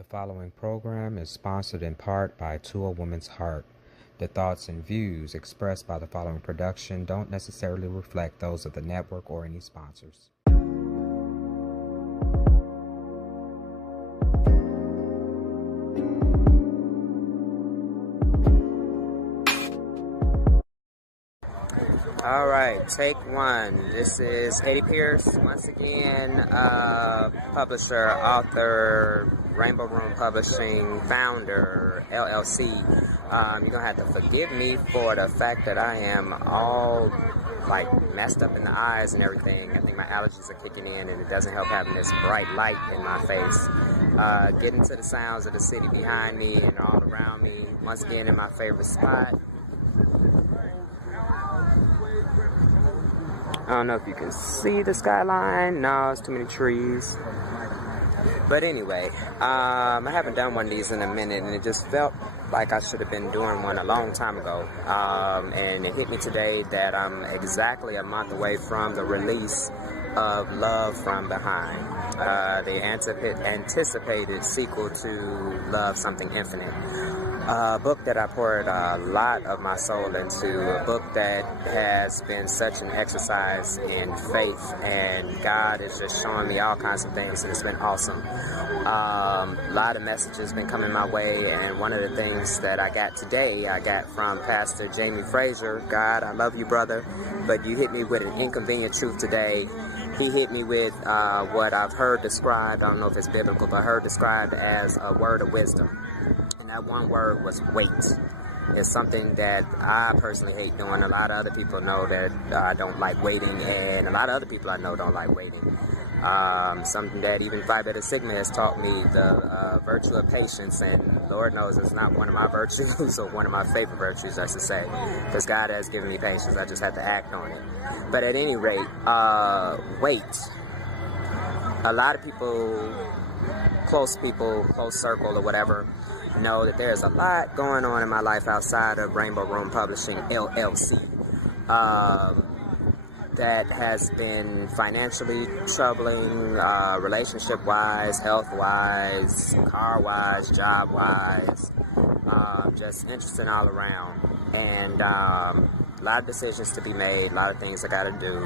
The following program is sponsored in part by To a Woman's Heart. The thoughts and views expressed by the following production don't necessarily reflect those of the network or any sponsors. All right, take one. This is Katie Pierce, once again, publisher, author, Rainbow Room Publishing, founder, LLC. You're going to have to forgive me for the fact that I am all, messed up in the eyes and everything. I think my allergies are kicking in, and it doesn't help having this bright light in my face. Getting to the sounds of the city behind me and all around me. Once again, in my favorite spot. I don't know if you can see the skyline. No, it's too many trees. But anyway, I haven't done one of these in a minute, and it just felt like I should have been doing one a long time ago. And it hit me today that I'm exactly a month away from the release of Love from Behind, the anticipated sequel to Love Something Infinite. A book that I poured a lot of my soul into, a book that has been such an exercise in faith, and God is just showing me all kinds of things, and it's been awesome. A lot of messages been coming my way, and one of the things that I got today, I got from Pastor Jamie Frazier. God, I love you, brother, but you hit me with an inconvenient truth today. He hit me with what I've heard described, I don't know if it's biblical, but heard described as a word of wisdom. That one word was wait. It's something that I personally hate doing. A lot of other people know that I don't like waiting, and a lot of other people I know don't like waiting. Something that even Phi Beta Sigma has taught me, the virtue of patience, and Lord knows it's not one of my virtues or one of my favorite virtues, I should say, because God has given me patience. I just have to act on it. But at any rate, wait. A lot of people, close circle or whatever, know that there's a lot going on in my life outside of Rainbow Room Publishing, LLC, that has been financially troubling, relationship-wise, health-wise, car-wise, job-wise, just interesting all around. And a lot of decisions to be made, a lot of things I got to do,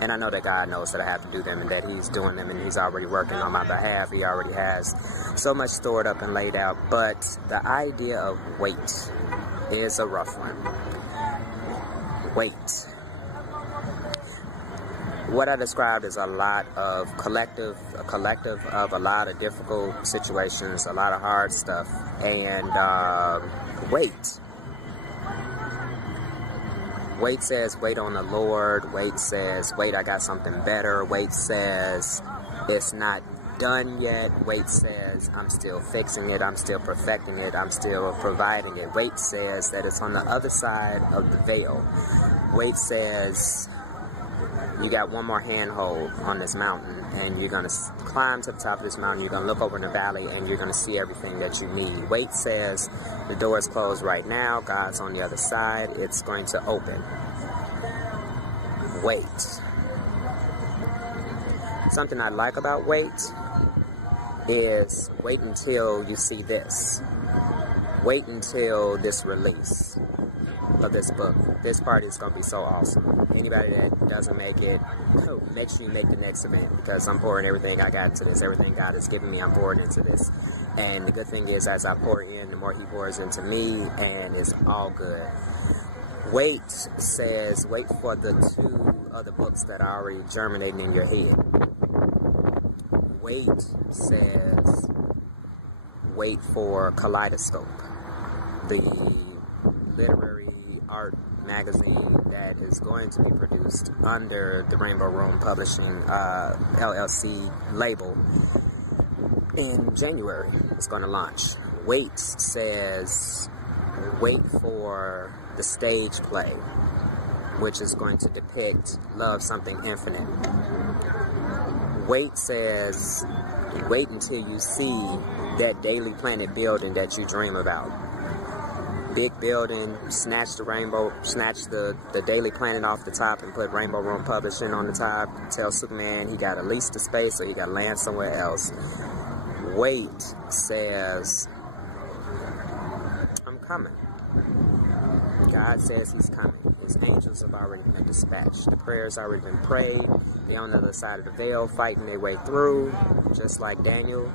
and I know that God knows that I have to do them and that He's doing them and He's already working on my behalf. He already has so much stored up and laid out, but the idea of wait is a rough one. Wait. What I described is a collective of a lot of difficult situations, a lot of hard stuff, and wait. Wait says, wait on the Lord. Wait says, wait, I got something better. Wait says, it's not done yet. Wait says, I'm still fixing it. I'm still perfecting it. I'm still providing it. Wait says that it's on the other side of the veil. Wait says, you got one more handhold on this mountain, and you're going to climb to the top of this mountain. You're going to look over in the valley, and you're going to see everything that you need. Wait says, the door is closed right now. God's on the other side. It's going to open. Wait. Something I like about wait is wait until you see this. Wait until this release of this book. This party is going to be so awesome. Anybody that doesn't make it, make sure you make the next event, because I'm pouring everything I got into this. Everything God has given me, I'm pouring into this. And the good thing is, as I pour in, the more He pours into me, and it's all good. Wait says, wait for the 2 other books that are already germinating in your head. Wait says, wait for Kaleidoscope, the literary art magazine that is going to be produced under the Rainbow Room Publishing LLC label in January. It's going to launch. Wait says, wait for the stage play, which is going to depict Love Something Infinite. Wait says, wait until you see that Daily Planet building that you dream about. Big building, snatch the Daily Planet off the top and put Rainbow Room Publishing on the top. Tell Superman he got to lease the space or he got to land somewhere else. Wait says, I'm coming. God says he's coming. His angels have already been dispatched. The prayers already been prayed. They're on the other side of the veil fighting their way through, just like Daniel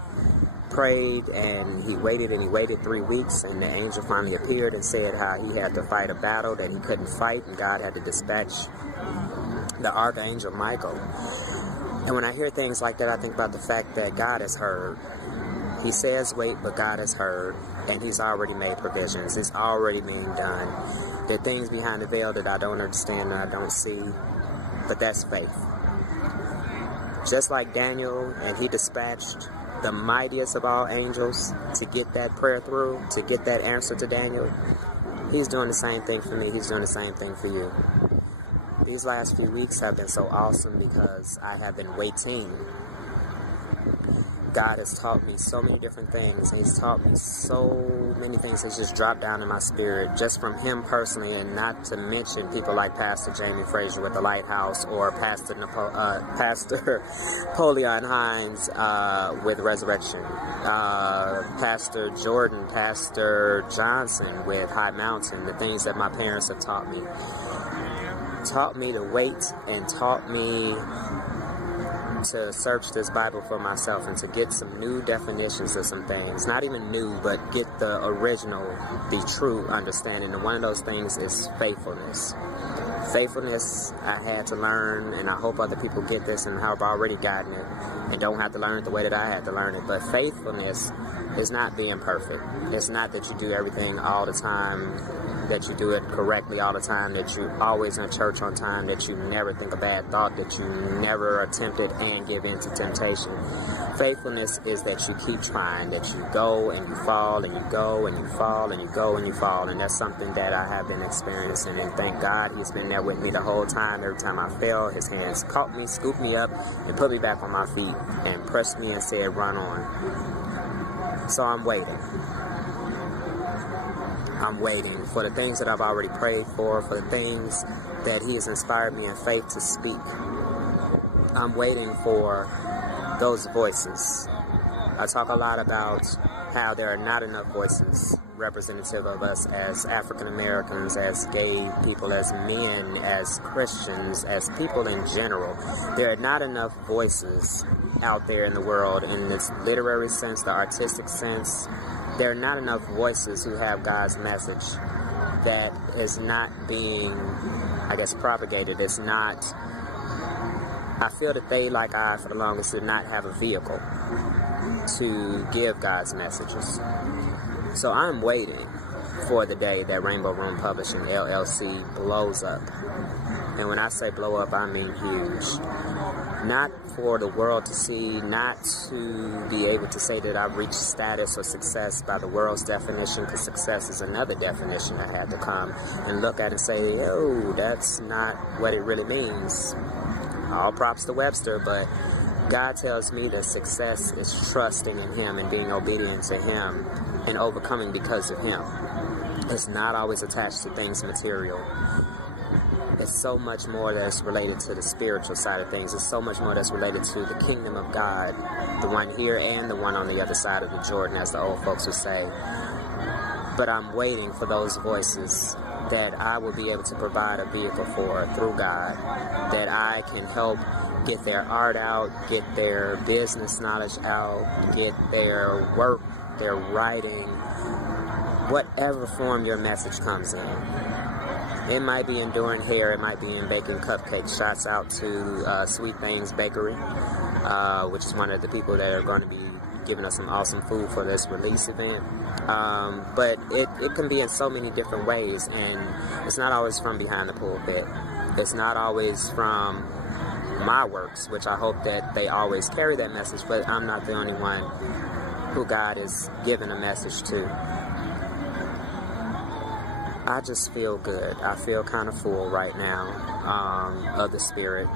prayed, and he waited 3 weeks, and the angel finally appeared and said how he had to fight a battle that he couldn't fight, and God had to dispatch the archangel Michael. And when I hear things like that, I think about the fact that God has heard. He says wait, but God has heard, and he's already made provisions. It's already being done. There are things behind the veil that I don't understand and I don't see, but that's faith. Just like Daniel, and he dispatched the mightiest of all angels to get that prayer through, to get that answer to Daniel, he's doing the same thing for me. He's doing the same thing for you. These last few weeks have been so awesome because I have been waiting. God has taught me so many different things. He's taught me so many things that's just dropped down in my spirit, just from him personally, and not to mention people like Pastor Jamie Frazier with the Lighthouse, or Pastor Polion Hines with Resurrection, Pastor Jordan, Pastor Johnson with High Mountain. The things that my parents have taught me to wait, and taught me to search this Bible for myself and to get some new definitions of some things. Not even new, but get the original, the true understanding. And one of those things is faithfulness. Faithfulness I had to learn, and I hope other people get this and have already gotten it and don't have to learn it the way that I had to learn it. But faithfulness is not being perfect. It's not that you do everything all the time, that you do it correctly all the time, that you always in church on time, that you never think a bad thought, that you never are tempted and give in to temptation. Faithfulness is that you keep trying, that you go and you fall, and you go and you fall, and you go and you fall. And that's something that I have been experiencing, and thank God he's been there with me the whole time. Every time I fell, his hands caught me, scooped me up, and put me back on my feet, and pressed me and said, run on. So I'm waiting. I'm waiting for the things that I've already prayed for the things that he has inspired me in faith to speak. I'm waiting for those voices. I talk a lot about how there are not enough voices representative of us as African Americans, as gay people, as men, as Christians, as people in general. There are not enough voices out there in the world in this literary sense, the artistic sense. There are not enough voices who have God's message that is not being, I guess, propagated. It's not, I feel that they, like I, for the longest, did not have a vehicle to give God's messages. So I'm waiting for the day that Rainbow Room Publishing, LLC, blows up. And when I say blow up, I mean huge. Not for the world to see, not to be able to say that I've reached status or success by the world's definition, because success is another definition I had to come and look at and say, oh, that's not what it really means. All props to Webster, but God tells me that success is trusting in him and being obedient to him and overcoming because of him. It's not always attached to things material. It's so much more that's related to the spiritual side of things. It's so much more that's related to the kingdom of God, the one here and the one on the other side of the Jordan, as the old folks would say. But I'm waiting for those voices that I will be able to provide a vehicle for through God, that I can help get their art out, get their business knowledge out, get their work, their writing, whatever form your message comes in. It might be in doing hair, it might be in baking cupcakes. Shouts out to Sweet Things Bakery, which is one of the people that are going to be giving us some awesome food for this release event. But it can be in so many different ways, and it's not always from behind the pulpit. It's not always from my works, which I hope that they always carry that message, but I'm not the only one who God is giving a message to. I just feel good. I feel kind of full right now of the Spirit.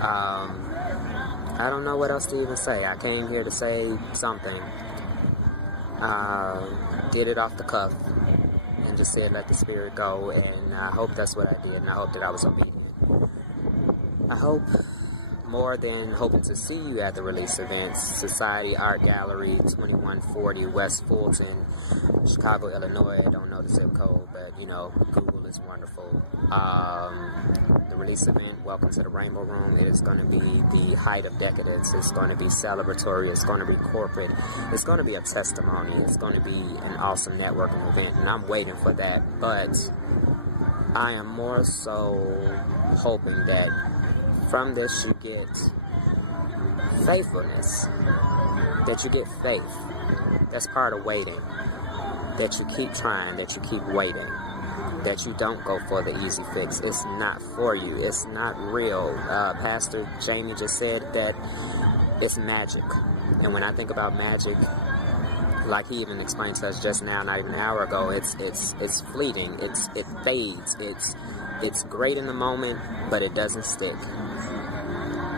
I don't know what else to even say. I came here to say something. Get it off the cuff and just said let the Spirit go, and I hope that's what I did, and I hope that I was obedient. I hope more than hoping to see you at the release events. Society Art Gallery, 2140 West Fulton, Chicago, Illinois. I don't know the zip code, but you know, Google is wonderful. The release event, Welcome to the Rainbow Room. It is going to be the height of decadence. It's going to be celebratory. It's going to be corporate. It's going to be a testimony. It's going to be an awesome networking event, and I'm waiting for that. But I am more so hoping that from this you get faithfulness, that you get faith. That's part of waiting, that you keep trying, that you keep waiting, that you don't go for the easy fix. It's not for you. It's not real. Pastor Jamie just said that it's magic. And when I think about magic, like he even explained to us just now, not even an hour ago, it's fleeting. It fades. It's great in the moment, but it doesn't stick.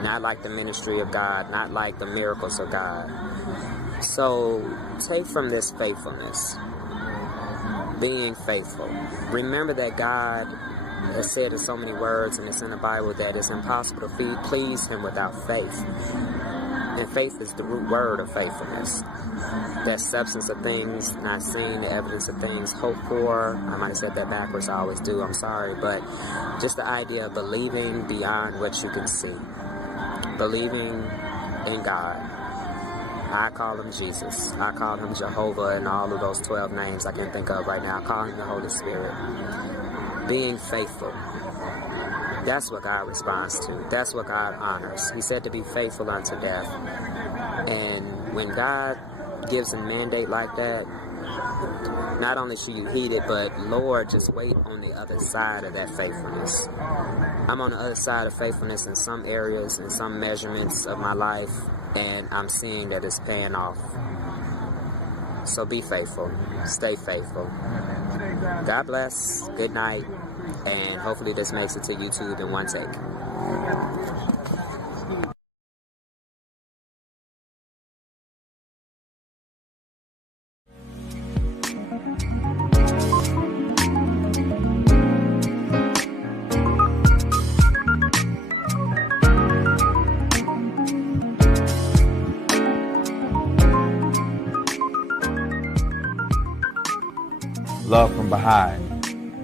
Not like the ministry of God, not like the miracles of God. So take from this faithfulness, being faithful. Remember that God has said in so many words, and it's in the Bible, that it's impossible to please him without faith. And faith is the root word of faithfulness. That substance of things not seen, the evidence of things hoped for. I might have said that backwards, I always do, I'm sorry. But just the idea of believing beyond what you can see. Believing in God. I call him Jesus. I call him Jehovah and all of those 12 names I can't think of right now. I call him the Holy Spirit. Being faithful. That's what God responds to. That's what God honors. He said to be faithful unto death. And when God gives a mandate like that, not only should you heed it, but Lord, just wait on the other side of that faithfulness. I'm on the other side of faithfulness in some areas, in some measurements of my life, and I'm seeing that it's paying off. So be faithful. Stay faithful. God bless. Good night. And hopefully this makes it to YouTube in one take. Love from Behind,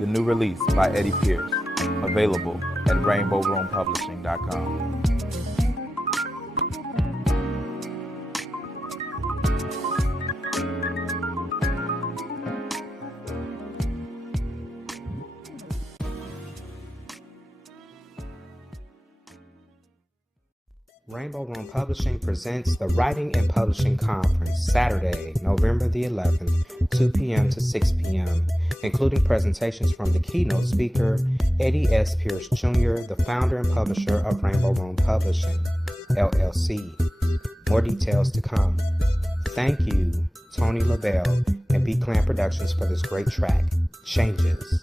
the new release by Eddie Pierce, available at rainbowroompublishing.com. Rainbow Room Publishing presents the Writing and Publishing Conference, Saturday, November the 11th, 2 p.m. to 6 p.m., including presentations from the keynote speaker, Eddie S. Pierce Jr., the founder and publisher of Rainbow Room Publishing, LLC. More details to come. Thank you, Tony LaBelle and B Clan Productions, for this great track, Changes.